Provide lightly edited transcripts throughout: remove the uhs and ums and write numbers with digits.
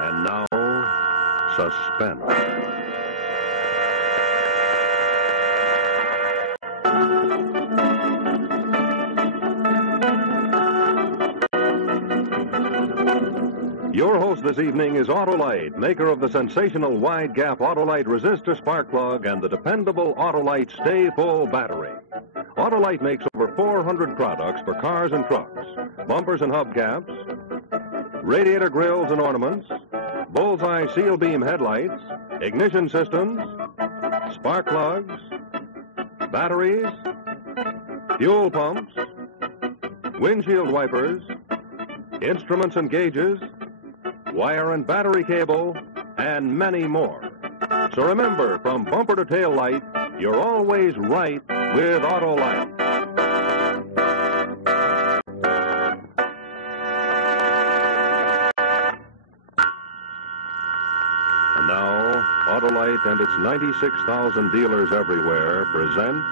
And now, suspense. Your host this evening is Autolite, maker of the sensational wide-gap Autolite resistor spark plug and the dependable Autolite Stay Full battery. Autolite makes over 400 products for cars and trucks, bumpers and hubcaps, radiator grills and ornaments, bullseye seal beam headlights, ignition systems, spark plugs, batteries, fuel pumps, windshield wipers, instruments and gauges, wire and battery cable, and many more. So remember, from bumper to tail light, you're always right with Autolite. And now, Autolite and its 96,000 dealers everywhere present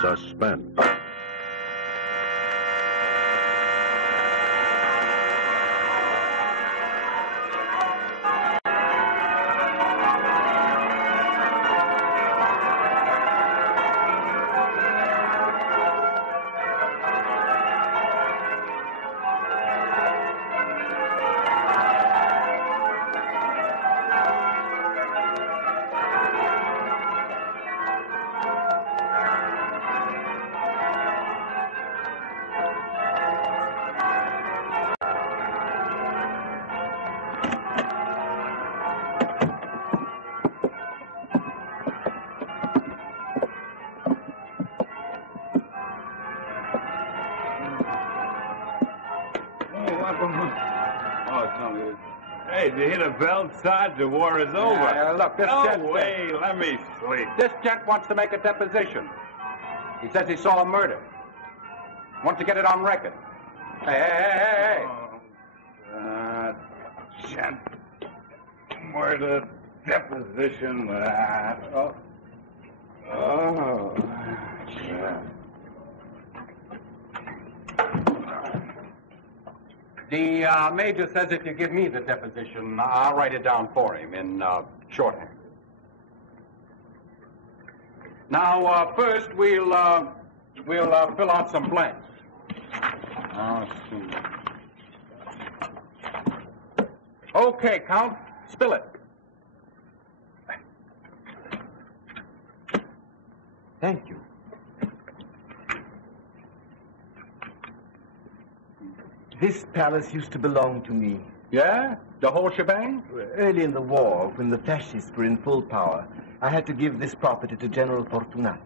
Suspense. Hey, did you hear the bell, Sarge? The war is over. Look, this No gent... way, let me sleep. This gent wants to make a deposition. He says he saw a murder. Wants to get it on record. Hey. Gent. Murder, deposition, yeah. The major says if you give me the deposition, I'll write it down for him in shorthand. Now, first we'll fill out some blanks. Okay, Count, spill it. Thank you. This palace used to belong to me. Yeah? The whole shebang? Early in the war, when the fascists were in full power, I had to give this property to General Fortunato.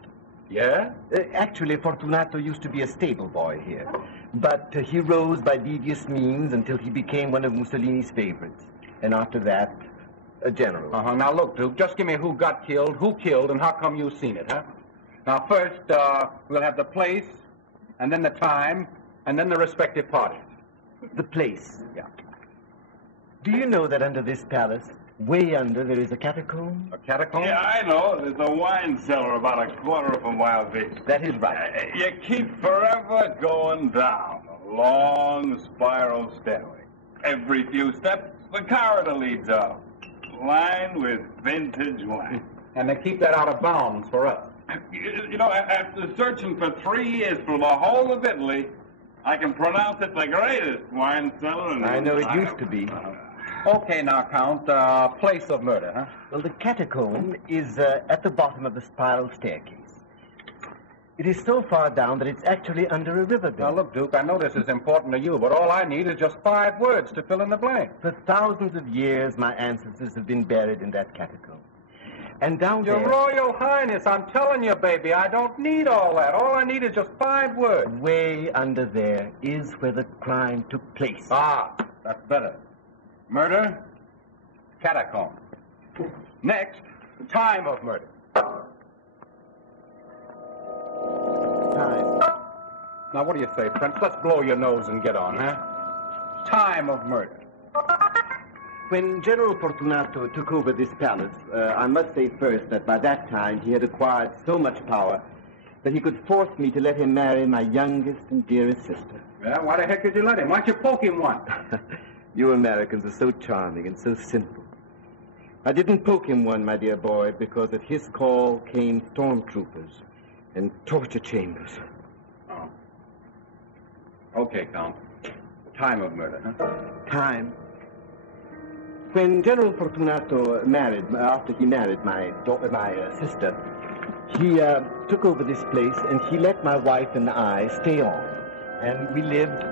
Yeah? Actually, Fortunato used to be a stable boy here. But he rose by devious means until he became one of Mussolini's favorites. And after that, a general. Now, look, Duke, just give me who got killed, who killed, and how come you've seen it, huh? Now, first, we'll have the place, and then the time, and then the respective parties. The place. Yeah. Do you know that under this palace, way under, there is a catacomb? A catacomb? Yeah, I know. There's a wine cellar about a quarter of a mile deep. That is right. You keep forever going down a long spiral stairway. Every few steps, the corridor leads up, lined with vintage wine. And they keep that out of bounds for us. You know, after searching for 3 years for the whole of Italy, I can pronounce it the greatest wine cellar in the I know it used to be. Okay, now, Count, place of murder, huh? Well, the catacomb is at the bottom of the spiral staircase. It is so far down that it's actually under a riverbed. Now, look, Duke, I know this is important to you, but all I need is just 5 words to fill in the blank. For thousands of years, my ancestors have been buried in that catacomb. And down Your there... Royal Highness, I'm telling you, baby, I don't need all that. All I need is just 5 words. Way under there is where the crime took place. Ah, that's better. Murder, catacomb. Next, time of murder. Time. Now, what do you say, Prince? Let's blow your nose and get on, huh? Time of murder. When General Fortunato took over this palace, I must say first that by that time he had acquired so much power that he could force me to let him marry my youngest and dearest sister. Yeah, why the heck did you let him? Why don't you poke him one? You Americans are so charming and so simple. I didn't poke him one, my dear boy, because at his call came stormtroopers and torture chambers. Oh. Okay, Count. Time of murder, huh? Time. When General Fortunato after he married my sister, he took over this place and he let my wife and I stay on. And we lived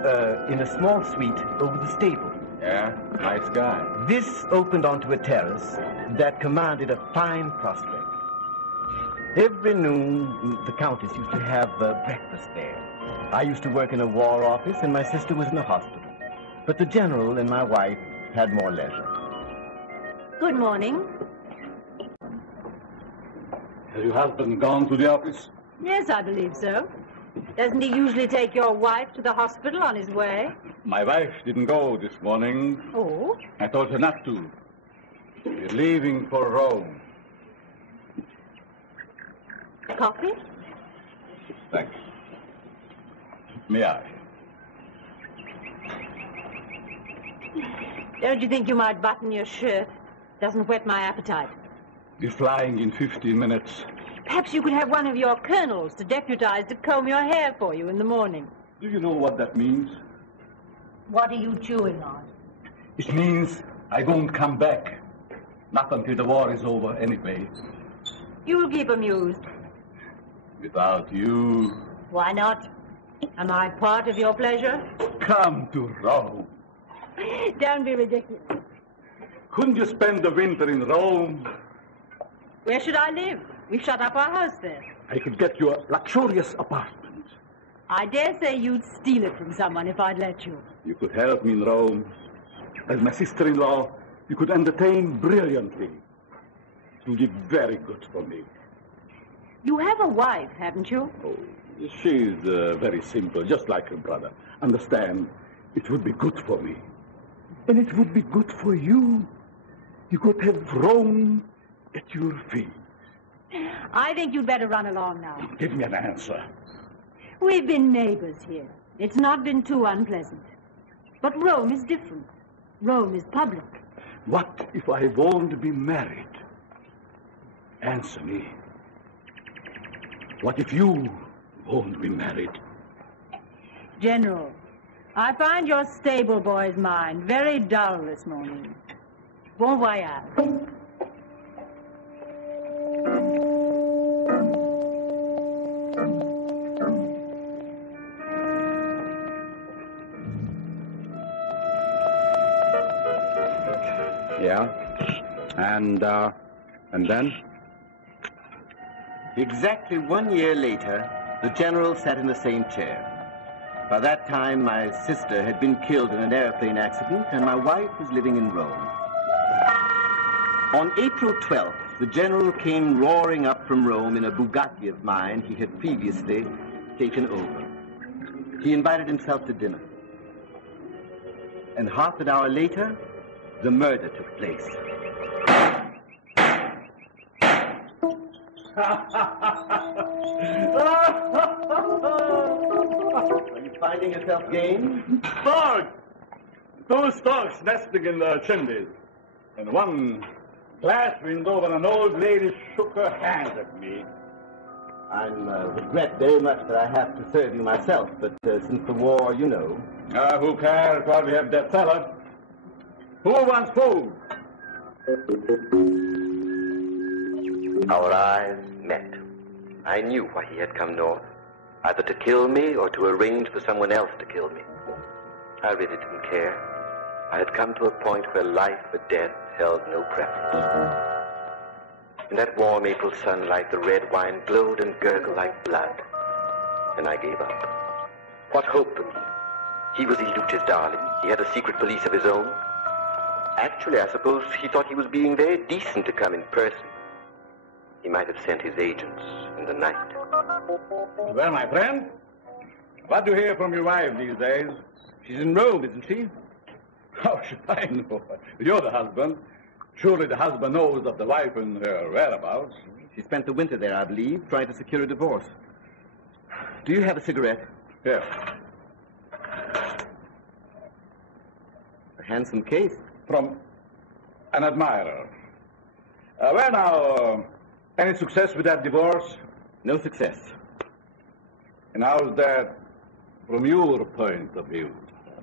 in a small suite over the stable. Yeah, nice guy. This opened onto a terrace that commanded a fine prospect. Every noon, the Countess used to have breakfast there. I used to work in a war office and my sister was in a hospital. But the General and my wife had more leisure. Good morning. Has your husband gone to the office? Yes, I believe so. Doesn't he usually take your wife to the hospital on his way? My wife didn't go this morning. Oh? I told her not to. We're leaving for Rome. Coffee? Thanks. May I? Don't you think you might button your shirt? Doesn't whet my appetite. We're flying in 15 minutes. Perhaps you could have one of your colonels to deputize to comb your hair for you in the morning. Do you know what that means? What are you chewing on? It means I won't come back. Not until the war is over, anyway. You'll keep amused. Without you... Why not? Am I part of your pleasure? Come to Rome. Don't be ridiculous. Couldn't you spend the winter in Rome? Where should I live? We've shut up our house there. I could get you a luxurious apartment. I dare say you'd steal it from someone if I'd let you. You could help me in Rome. As my sister-in-law, you could entertain brilliantly. It would be very good for me. You have a wife, haven't you? Oh, she's very simple, just like her brother. Understand, it would be good for me. And it would be good for you. You could have Rome at your feet. I think you'd better run along now. Give me an answer. We've been neighbors here. It's not been too unpleasant. But Rome is different. Rome is public. What if I won't be married? Answer me. What if you won't be married? General, I find your stable boy's mind very dull this morning. Bon voyage. Yeah? And then? Exactly 1 year later, the General sat in the same chair. By that time, my sister had been killed in an airplane accident, and my wife was living in Rome. On April 12th, the General came roaring up from Rome in a Bugatti of mine he had previously taken over. He invited himself to dinner. And half an hour later, the murder took place. Are you finding yourself game? Dogs! Two storks nesting in the chimneys. And one glass window when an old lady shook her hand at me. I regret very much that I have to serve you myself, but since the war, you know. Who cares while we have that salad? Who wants food? Our eyes met. I knew why he had come north, either to kill me or to arrange for someone else to kill me. I really didn't care. I had come to a point where life or death held no preference. In that warm April sunlight, the red wine glowed and gurgled like blood, and I gave up. What hope for me? He was Iluce's darling. He had a secret police of his own. Actually, I suppose he thought he was being very decent to come in person. He might have sent his agents in the night. Well, my friend, what do you hear from your wife these days? She's in Rome, isn't she? How should I know? You're the husband. Surely the husband knows of the wife and her whereabouts. She spent the winter there, I believe, trying to secure a divorce. Do you have a cigarette? Yes. handsome case. From an admirer. Well, now, any success with that divorce? No success. And how's that from your point of view?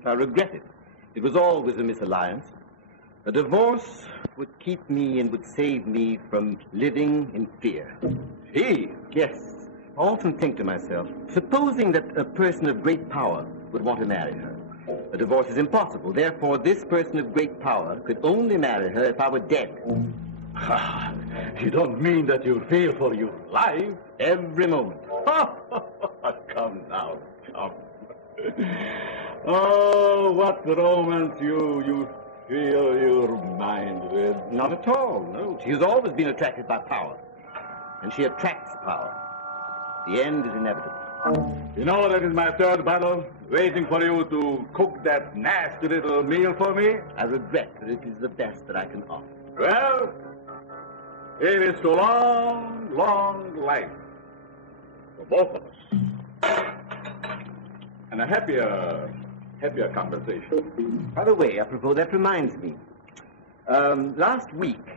I regret it. It was always a misalliance. A divorce would keep me and would save me from living in fear. He? Yes. I often think to myself, supposing that a person of great power would want to marry her. A divorce is impossible. Therefore, this person of great power could only marry her if I were dead. You don't mean that you fear for your life? Every moment. Come now, come. Oh, what romance you fill your mind with. Not at all, no. She has always been attracted by power. And she attracts power. The end is inevitable. You know, that is my third battle, waiting for you to cook that nasty little meal for me. I regret that it is the best that I can offer. Well, it is to long, long life for both of us. And a happier conversation. By the way, apropos, that reminds me. Last week,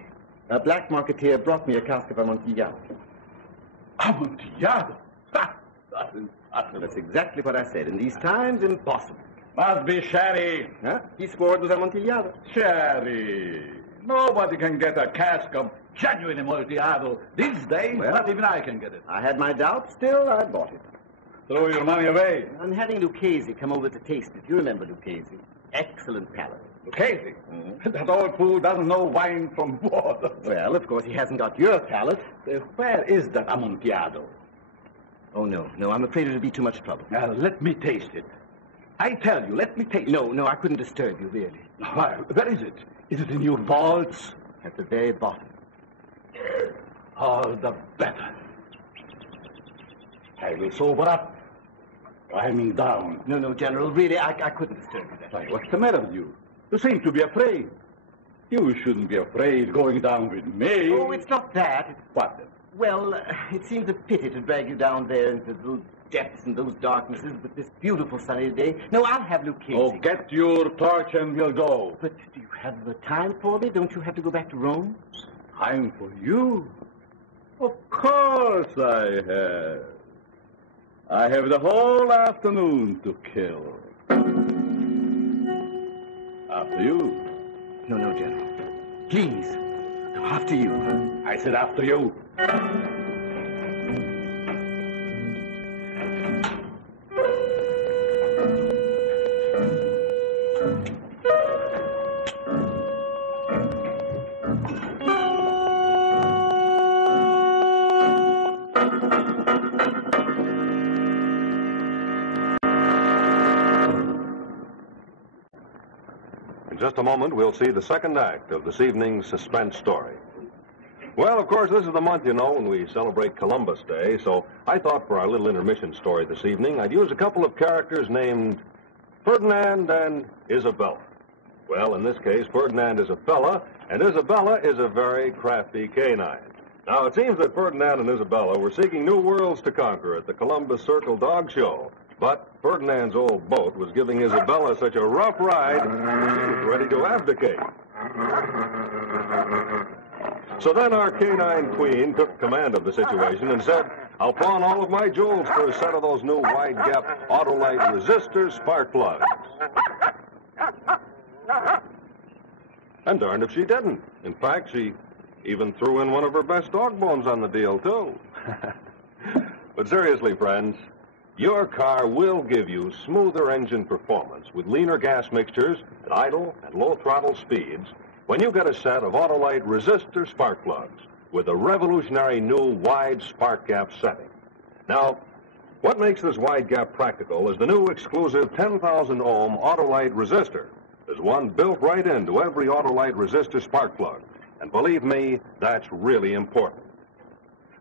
a black marketeer brought me a cask of Amontillado. Amontillado? That's exactly what I said. In these times, impossible. Must be sherry. Huh? He swore it was Amontillado. Sherry. Nobody can get a cask of genuine Amontillado these days. Well, not even I can get it. I had my doubts. Still, I bought it. Throw your money away. I'm having Lucchese come over to taste it. You remember Lucchese? Excellent palate. Lucchese? Mm-hmm. That old fool doesn't know wine from water. Well, of course, he hasn't got your palate. Where is that Amontillado? Oh, no, I'm afraid it'll be too much trouble. Now, let me taste it. I tell you, let me taste it. No, I couldn't disturb you, really. Why, where is it? Is it in your vaults? At the very bottom. All the better. I will sober up. Climbing down. No, General, really, I couldn't disturb you that way. Why, what's the matter with you? You seem to be afraid. You shouldn't be afraid going down with me. Oh, it's not that. What then? Well, it seems a pity to drag you down there into those depths and those darknesses, but this beautiful sunny day. No, I'll have Lucchese. Oh, get your torch and we'll go. But do you have the time for me? Don't you have to go back to Rome? Time for you? Of course I have. I have the whole afternoon to kill. After you. No, General. Please. After you. I said after you. In just a moment, we'll see the second act of this evening's suspense story. Well, of course, this is the month, when we celebrate Columbus Day, so I thought for our little intermission story this evening, I'd use a couple of characters named Ferdinand and Isabella. Well, in this case, Ferdinand is a fella, and Isabella is a very crafty canine. Now, it seems that Ferdinand and Isabella were seeking new worlds to conquer at the Columbus Circle Dog Show. But Ferdinand's old boat was giving Isabella such a rough ride, she was ready to abdicate. So then our canine queen took command of the situation and said, I'll pawn all of my jewels for a set of those new wide-gap Autolite resistor spark plugs. And darned if she didn't. In fact, she even threw in one of her best dog bones on the deal, too. But seriously, friends, your car will give you smoother engine performance with leaner gas mixtures at idle and low throttle speeds when you get a set of Autolite resistor spark plugs with a revolutionary new wide spark gap setting. Now, what makes this wide gap practical is the new exclusive 10,000 ohm Autolite resistor. There's one built right into every Autolite resistor spark plug. And believe me, that's really important.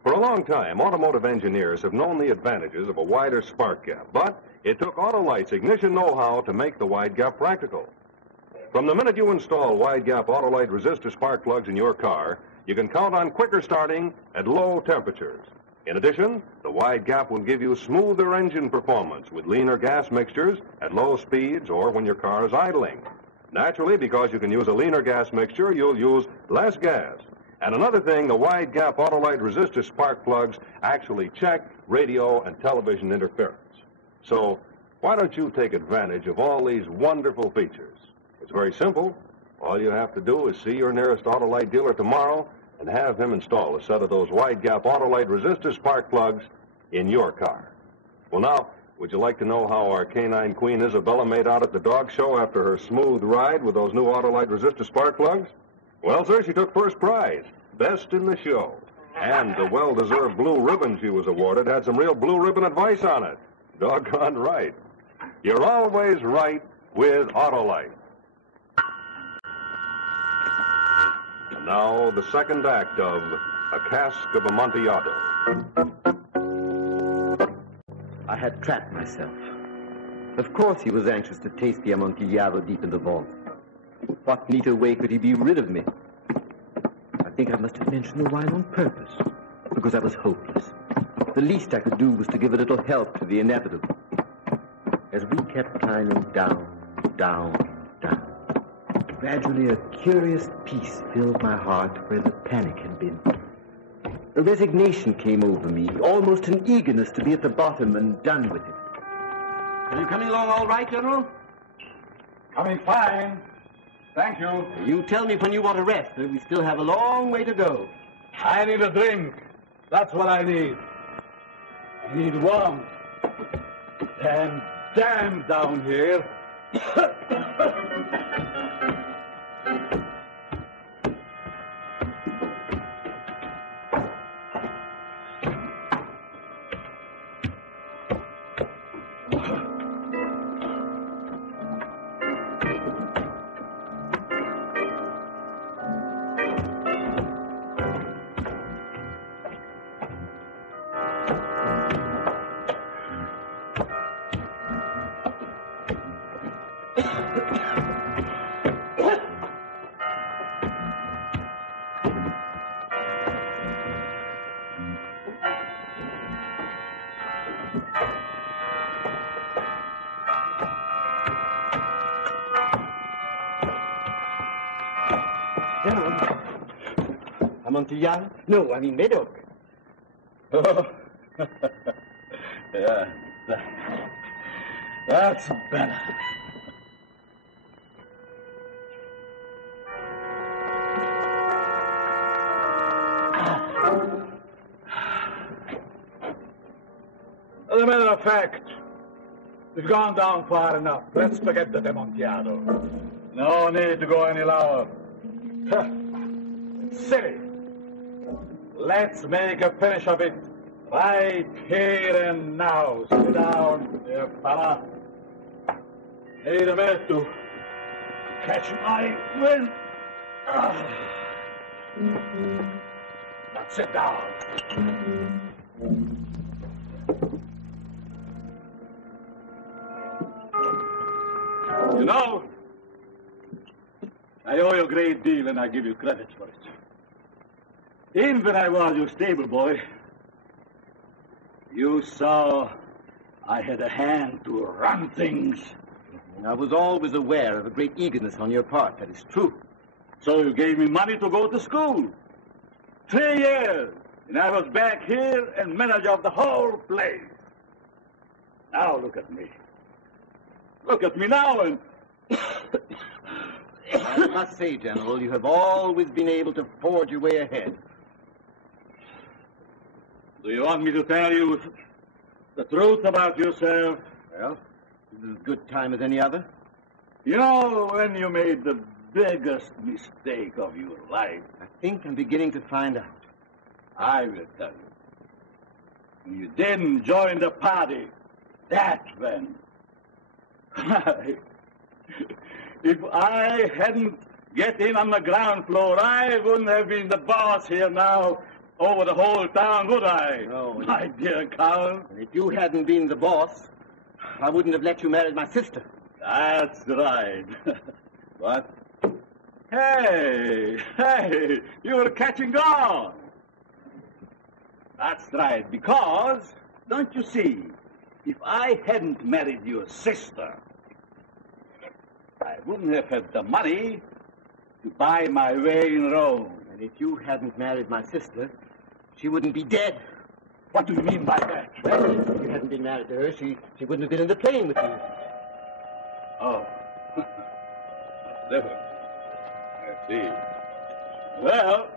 For a long time, automotive engineers have known the advantages of a wider spark gap, but it took Autolite's ignition know-how to make the wide gap practical. From the minute you install wide gap Autolite resistor spark plugs in your car, you can count on quicker starting at low temperatures. In addition, the wide gap will give you smoother engine performance with leaner gas mixtures at low speeds or when your car is idling. Naturally, because you can use a leaner gas mixture, you'll use less gas. And another thing, the wide-gap Autolite resistor spark plugs actually check radio and television interference. So why don't you take advantage of all these wonderful features? It's very simple. All you have to do is see your nearest Autolite dealer tomorrow and have him install a set of those wide-gap Autolite resistor spark plugs in your car. Well, now, would you like to know how our canine queen Isabella made out at the dog show after her smooth ride with those new Autolite resistor spark plugs? Well, sir, she took first prize, best in the show. And the well-deserved blue ribbon she was awarded had some real blue ribbon advice on it. Doggone right. You're always right with Autolite. And now, the second act of A Cask of Amontillado. I had trapped myself. Of course he was anxious to taste the Amontillado deep in the vault. What neater way could he be rid of me? I think I must have mentioned the wine on purpose, because I was hopeless. The least I could do was to give a little help to the inevitable. As we kept climbing down, down, down, gradually a curious peace filled my heart where the panic had been. A resignation came over me, almost an eagerness to be at the bottom and done with it. Are you coming along all right, General? Coming fine. Thank you. You tell me when you want to rest. We still have a long way to go. I need a drink. That's what I need. I need warmth. And damn down here. General. Amontillado? No, I mean Medoc. Oh. Yeah, that's better. As a matter of fact, we've gone down far enough. Let's forget the Amontillado. No need to go any lower. It's silly. Let's make a finish of it right here and now. Sit down, dear fella. Need a minute to catch my wind. Now sit down. You know, I owe you a great deal, and I give you credit for it. Even when I was your stable boy, you saw I had a hand to run things. I was always aware of a great eagerness on your part, that is true. So you gave me money to go to school. 3 years, and I was back here and manager of the whole place. Now look at me. Look at me now and... I must say, General, you have always been able to forge your way ahead. Do you want me to tell you the truth about yourself? Well, this is as good time as any other. You know, when you made the biggest mistake of your life, I think I'm beginning to find out. I will tell you. When you didn't join the party, that's when. If I hadn't get in on the ground floor, I wouldn't have been the boss here now over the whole town, would I? No. My dear Count. And if you hadn't been the boss, I wouldn't have let you marry my sister. That's right. But, hey, you're catching on. That's right, because, don't you see, if I hadn't married your sister, I I wouldn't have had the money to buy my way in Rome. And if you hadn't married my sister, she wouldn't be dead. What do you mean by that? Well, if you hadn't been married to her, she wouldn't have been in the plane with you. Oh. That's different. I see. Well,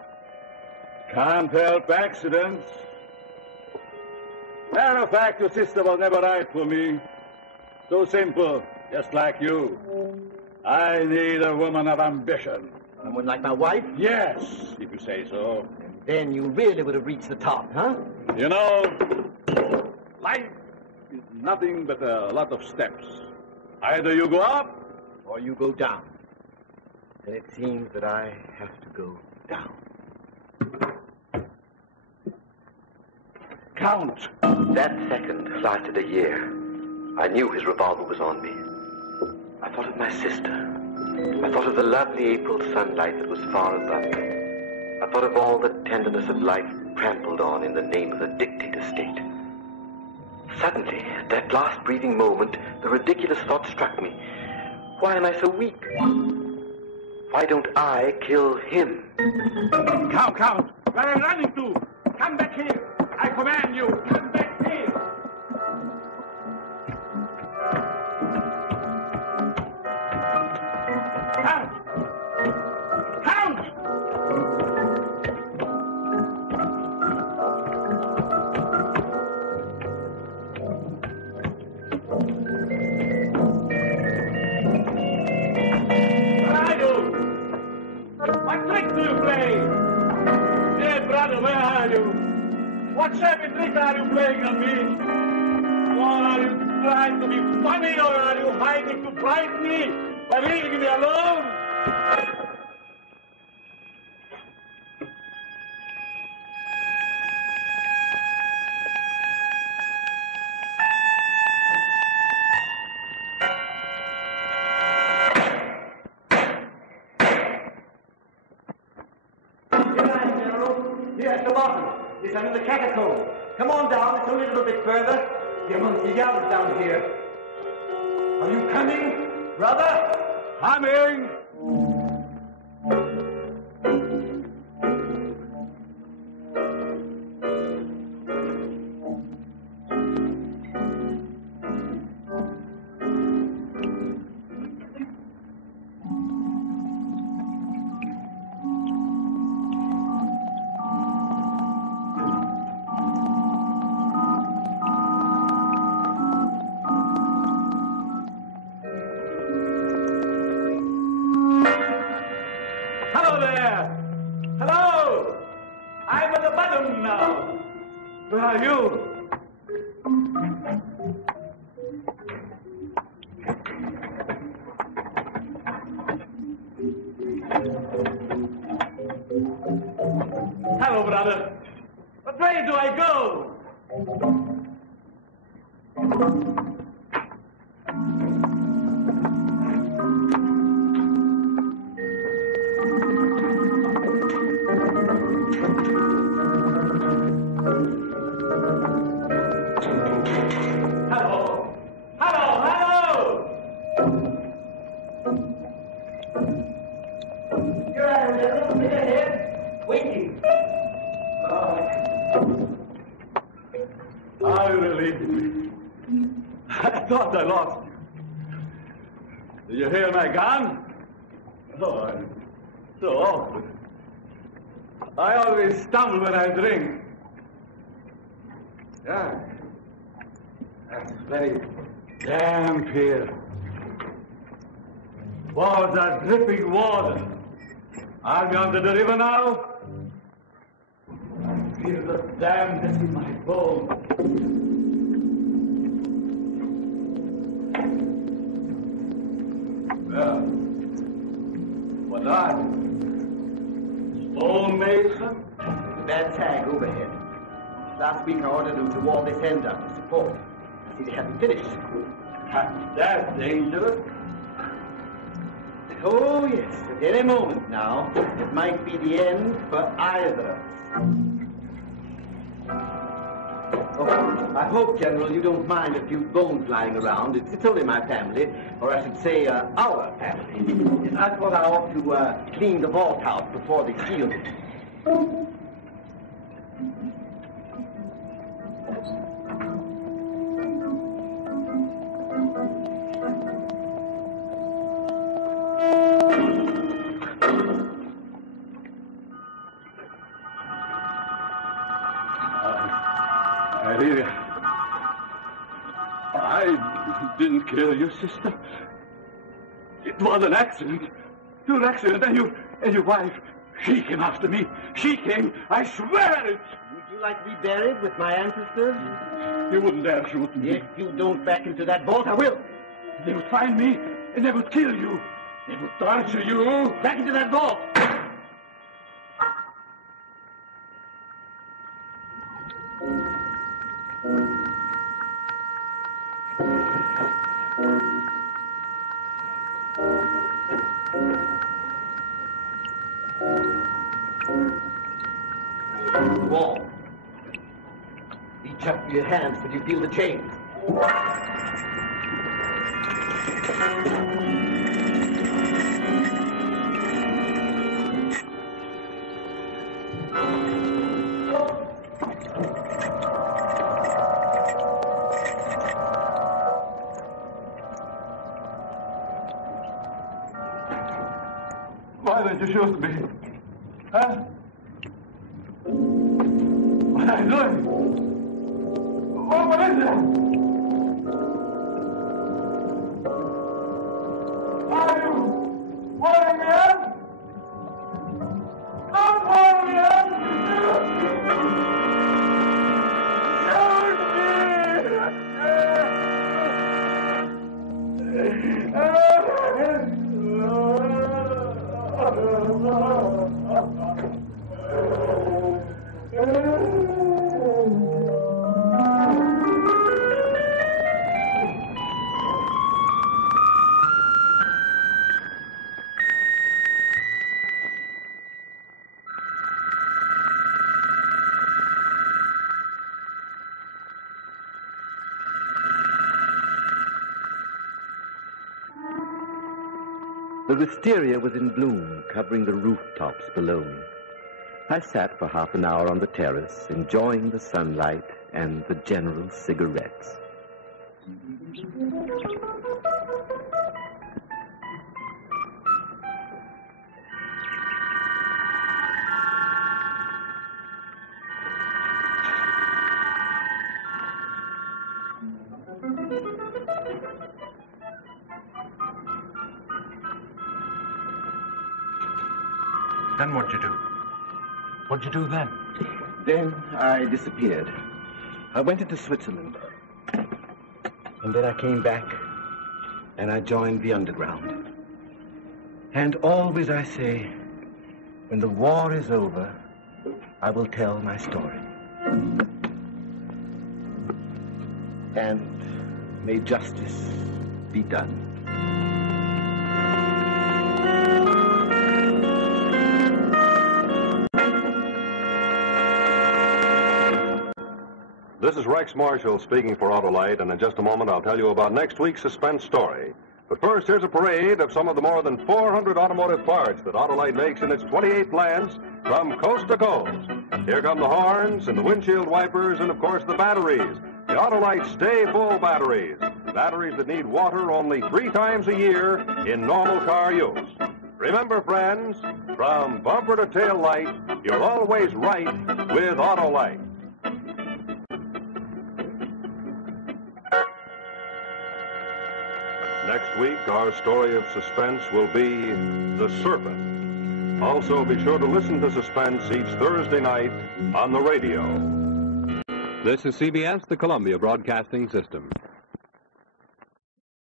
can't help accidents. Matter of fact, your sister was never right for me. So simple, just like you. I need a woman of ambition. Someone like my wife? Yes, if you say so. And then you really would have reached the top, huh? You know, life is nothing but a lot of steps. Either you go up Or you go down. And it seems that I have to go down. Count. That second lasted a year. I knew his revolver was on me. I thought of my sister. I thought of the lovely April sunlight that was far above me. I thought of all the tenderness of life trampled on in the name of the dictator state. Suddenly, at that last breathing moment, the ridiculous thought struck me. Why am I so weak? Why don't I kill him? Count. Where are you running to? Come back here. I command you. Come back here. Count. What trick do you play? Dear brother, where are you? What shabby trick are you playing on me? Or are you trying to be funny, or are you hiding to frighten me by leaving me alone? It's under the catacomb. Come on down, it's only a little bit further. The Amontillado down here. Are you coming, brother? Coming. Where are you? Hello, brother. What way do I go? I thought I lost you. Did you hear my gun? Oh, I'm so awkward. I always stumble when I drink. Yeah. That's very damp here. Walls are dripping water. Are we under the river now? I feel the dampness in my bones. Well, what are you? Stonemason? The bad tag overhead. Last week I ordered them to wall this end up to support. I see they haven't finished. That's dangerous. Oh, yes. At any moment now, it might be the end for either of us. Oh, I hope, General, you don't mind a few bones lying around. It's only my family, or I should say our family. I thought I ought to clean the vault out before they sealed it. I didn't kill your sister. It was an accident. Pure accident. And your wife, she came after me. She came. I swear it. Would you like to be buried with my ancestors? You wouldn't dare shoot me. If you don't back into that vault, I will. They would find me, and they would kill you. They would torture you. Back into that vault. Wall. Reach up with your hands till you feel the chains. Why didn't you shoot me? Huh? What are you doing? What is that? Are you warning me up? Don't warn me up! The wisteria was in bloom, covering the rooftops below me. I sat for half an hour on the terrace, enjoying the sunlight and the general cigarettes. Then what'd you do? What'd you do then? Then I disappeared. I went into Switzerland. And then I came back, and I joined the underground. And always I say, when the war is over, I will tell my story. And may justice be done. This is Rex Marshall speaking for Autolite, and in just a moment I'll tell you about next week's suspense story. But first, here's a parade of some of the more than 400 automotive parts that Autolite makes in its 28 plants from coast to coast. Here come the horns and the windshield wipers and, of course, the batteries. The Autolite Stay Full batteries. Batteries that need water only 3 times a year in normal car use. Remember, friends, from bumper to tail light, you're always right with Autolite. Next week, our story of suspense will be The Serpent. Also, be sure to listen to Suspense each Thursday night on the radio. This is CBS, the Columbia Broadcasting System.